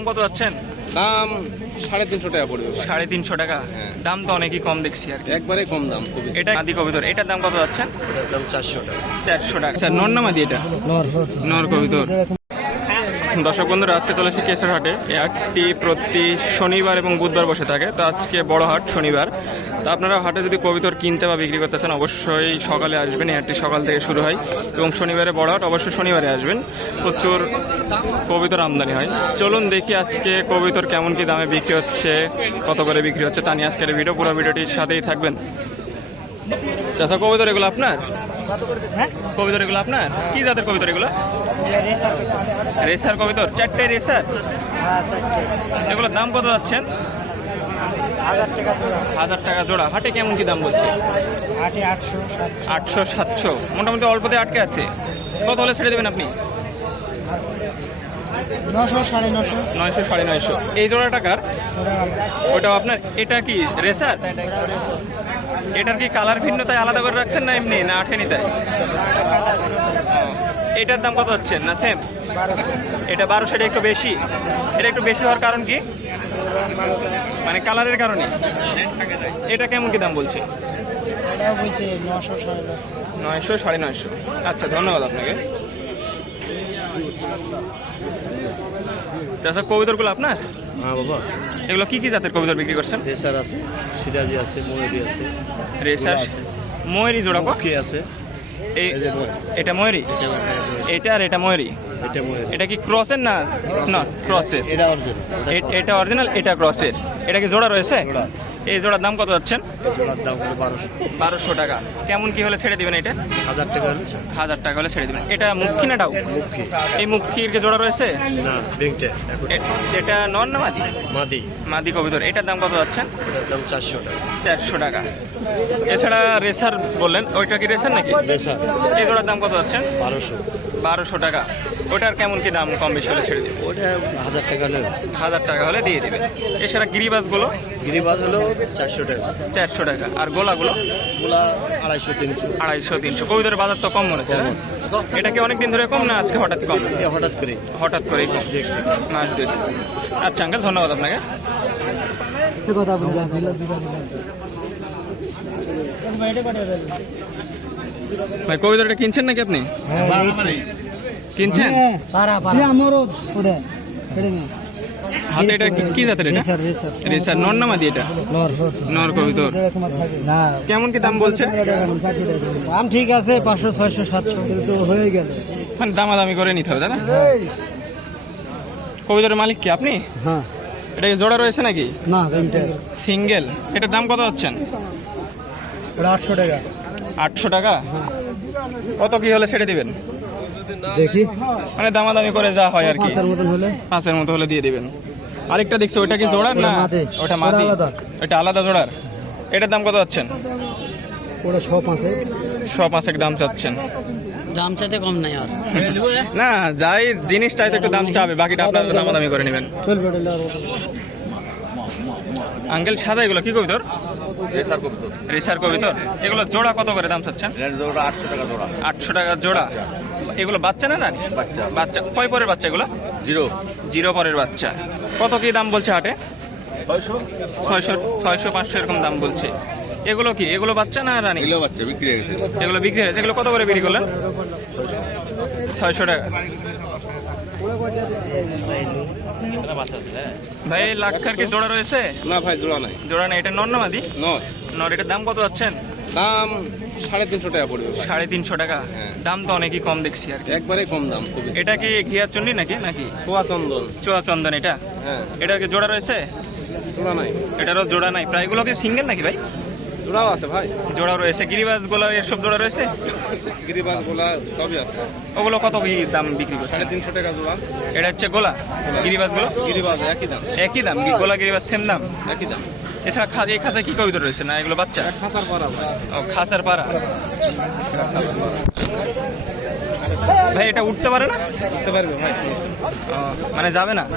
কত যাচ্ছেন? দাম 350 টাকা পড়বে। 350 টাকা? দাম তো অনেকই কম দেখছি আর কি। একবারে কম দাম। এটা আদি কবিতর, এটার দাম কত যাচ্ছে? এটার দাম 400 টাকা। 400 টাকা। স্যার নর না মাদি এটা? নর কবিতর। দর্শক বন্ধুরা, আজকে চলে এসেছি কেশর হাটে। এই হাটটি প্রতি শনিবার এবং বুধবার বসে থাকে। তো আজকে বড় হাট, শনিবার। তো আপনারা হাটে যদি কবিতর কিনতে বা বিক্রি করতে চান অবশ্যই সকালে আসবেন। এই হাটটি সকাল থেকে শুরু হয় এবং শনিবারে বড় হাট, অবশ্যই শনিবারে আসবেন। প্রচুর কবিতর আমদানি হয়। চলুন দেখি আজকে কবিতর কেমন কি দামে বিক্রি হচ্ছে, কত করে বিক্রি হচ্ছে তা নিয়ে আজকের ভিডিও। পুরো ভিডিওটির সাথেই থাকবেন। চাচা, কবিতর এগুলো আপনার? কবিতর এগুলো আপনার? কি জাতের কবিতর এগুলো? রেসার কবিতর? 4টে রেসার? এগুলোর দাম কত যাচ্ছেন? 1000 টাকা জোড়া। হাটে কেমন কি দাম বলছে? 800 700, মোটামুটি অল্পতে আটকে আছে। কত হলে ছেড়ে দেবেন আপনি? 900 950। 900 950। এই জোড়া টাকার? ওটাও আপনার? এটা কি রেসার? এটার কি কালার ভিন্নতায় আলাদা করে রাখছেন না এমনি না আঠেনি তাই? এটার দাম কত হচ্ছে? না সেম? এটা 1200। এটা একটু বেশি। এটা একটু বেশি হওয়ার কারণ কি? মানে কালারের কারণে? এটা কেমন কি দাম বলছে? 900 950। আচ্ছা, ধন্যবাদ আপনাকে। চাচা, কবিতরগুলো আপনার? হ্যাঁ বাবা। এগুলো কি কি জাতের কবিতর বিক্রি করছেন? রেসার আছে, সিরাজি আছে, ময়ূরী আছে। রেসার, ময়ূরী জোড়া কত? কি আছে? এটা ময়ূরী, এটা আর এটা ময়ূরী। এটা ময়ূরী। এটা কি ক্রসের না? না, ক্রসের। এটা অরিজিনাল। এটা অরিজিনাল, এটা ক্রসের। এটা কি জোড়া রয়েছে? এই জোড়ার দাম কত যাচ্ছেন? জোড়ার দাম হলো 1200। 1200 টাকা। কেমন কি হলে ছেড়ে দিবেন এটা? 1000 টাকা হলে 1000 টাকা হলে ছেড়ে দিবেন। এটা মুখী না ডাউ? মুখী। এই মুখীর কি জোড়া রয়েছে? না, বেংটে। এটা নর না মাদি? মাদি। মাদি কবিতর। এটার দাম কত যাচ্ছেন? এটার দাম 400 টাকা। 400 টাকা। এছাড়া রেসার বললেন, ওইটা কি রেসার নাকি? রেসার। এই জোড়ার দাম কত যাচ্ছেন? 1200। 1200 টাকা। ওটার কেমন কি দাম কম বেশি হলে ছেড়ে দিবেন? ওটা 1000 টাকা হলে। 1000 টাকা হলে দিয়ে দিবেন। এছাড়া গিরিবাজগুলো? গিরিবাজ হলো 400 টাকা। 400 টাকা। আর গোলাগুলো? গোলা 250 300। 250 300। কবিতরের বাজার তো কম মনে হচ্ছে না? এটা কি অনেকদিন ধরে কম না আজকে হঠাৎ কম? হঠাৎ করে। হঠাৎ করেই কম, মাস দুই। আচ্ছা আঙ্কেল, ধন্যবাদ আপনাকে। ভাই, কবিতরটা কিনছেন নাকি আপনি? কিনছেন? হাতে এটা কি জাতের? এটা রেসার। নর না মাদি এটা? নর কবিতর। কেমন কি দাম বলছে? দাম ঠিক আছে, 500 600 700 কিন্তু হয়ে গেল। মানে দামাদামি করে নিতে হবে, তাই না? কবিতরের মালিক কি আপনি? হ্যাঁ। এটা কি জোড়া রয়েছে নাকি? না, সিঙ্গেল। এটার দাম কত হচ্ছেন? 800 টাকা। 800 টাকা? কত কি হলে ছেড়ে দিবেন? দেখি, মানে দামাদামি করে যা হয় আর কি। 5-এর মতন হলে। 5-এর মতো হলে দিয়ে দিবেন। আরেকটা দেখছি, ওটা কি জোড়ার না? ওটা মাদি। ওটা আলাদা জোড়ার। এটার দাম কত যাচ্ছেন? ওটা 105-এ। 105 দাম চাচ্ছেন? দাম চাইতে কম নাই আর। না, যাই জিনিস চাইতে একটু দাম চাবে, বাকিটা আপনারা দামাদামি করে নেবেন। চলবে। আঙ্কেল, সাদা এগুলো কি কবিতর? রেসার কবুতর। রেসার কবিতর। এগুলো জোড়া কত করে দাম চাচ্ছেন? জোড়া 800 টাকা জোড়া। 800 টাকা জোড়া। এগুলো বাচ্চা না? না বাচ্চা। বাচ্চা। কয় পরের বাচ্চা এগুলো? জিরো পরের বাচ্চা। কত কি দাম বলছে হাটে? 600 500 এরকম দাম বলছে। এগুলো কি? এগুলো বাচ্চা না রানী? এগুলো বাচ্চা বিক্রি হয়ে গেছে। এগুলো বিক্রি হয়েছে। এগুলো কত করে বিক্রি করলেন? 600 টাকা। ভাই, লাক্ষার কি জোড়া রয়েছে? না ভাই, জোড়া নাই। জোড়া নেই। এটা নর না মাদি? নর। নর। এটার দাম কত যাচ্ছেন? দাম 350 টাকা পড়বে। 350 টাকা? দাম তো অনেকই কম দেখছি আর কি। একবারে কম দাম। এটা কি ঘিয়া চন্ডি নাকি? সোয়া চন্দন। চোয়া চন্দন। এটা? হ্যাঁ। এটার কি জোড়া রয়েছে? জোড়া নাই। এটারও জোড়া নাই। প্রায় এগুলো কি সিঙ্গেল নাকি ভাই? জোড়াও আছে ভাই। জোড়া রয়েছে। গিরিবাজ গোলা এসব জোড়া রয়েছে? গিরিবাজ গোলা সবই আছে। ওগুলো কত কি দাম বিক্রি করছে? 350 টাকা জোড়া। এটা হচ্ছে গোলা। গিরিবাজ গুলো? গিরিবাজ একই দাম। একই দাম? গোলা গিরিবাজ সেম দাম? একই দাম। এছাড়া এই খাঁচায় কি কবিতর রয়েছে? না এগুলো বাচ্চা? খাতার পাড়া ভাই। ও, খাঁচার পাড়া। ভাই, এটা উঠতে পারে না? উঠতে পারবে ভাই। ও, মানে যাবে না?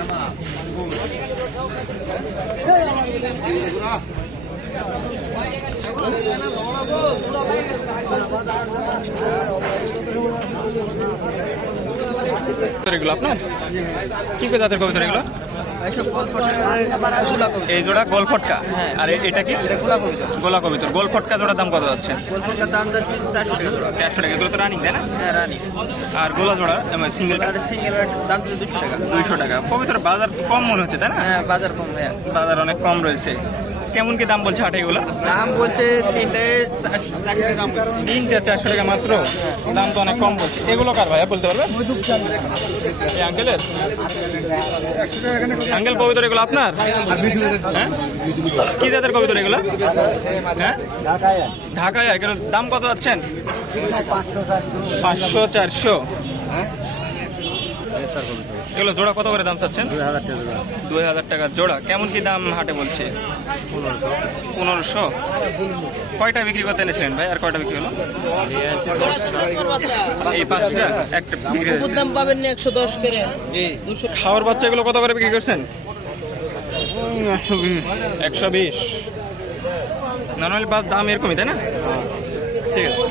এগুলো আপনার? কি জাতের কবিতর এগুলো? এইসব গোল ফটকা এই জোড়া গোল ফটকা, হ্যাঁ। আর এটা কি? এটা গোলা কবিতা। গোলা কবিতর। গোল ফটকা জোড়ার দাম কত যাচ্ছে? গোল ফটকার দাম যাচ্ছে 400 টাকা জোড়া। 400 টাকা। এগুলো তো রানিং তাই না? হ্যাঁ রানি। আর গোলা জোড়া সিঙ্গেলটা আর সিঙ্গেলের দাম যাচ্ছে 200 টাকা। 200 টাকা। কবিতর বাজার কম মনে হচ্ছে তাই না? হ্যাঁ বাজার কম ভাইয়া। বাজার অনেক কম রয়েছে। কেমন কি দাম বলছে হাটে এগুলো? দাম বলছে 3টে 400 টাকা দাম বলছে। 3টা 400 টাকা মাত্র, দাম তো অনেক কম বলছে। এগুলো কার ভাইয়া বলতে পারবে? এই আঙ্কেলের? আঙ্কেল কবিতর এগুলো আপনার? হ্যাঁ, কি জাতের কবিতর এগুলো? হ্যাঁ, ঢাকায়। এগুলো দাম কত যাচ্ছেন? 500 400। এগুলো জোড়া কত করে দাম চাচ্ছেন? 2000 টাকা জোড়া। কেমন কি দাম হাটে বলছে? 1500। কয়টা বিক্রি করতে এনেছিলেন ভাই, আর কয়টা বিক্রি হলো? এই 5টা, একটা বিক্রি হয়েছে। দাম পাবেন না 110 করে। খাওয়ার বাচ্চা এগুলো কত করে বিক্রি করছেন? 120। নর্মালি দাম এরকমই তাই না? ঠিক আছে।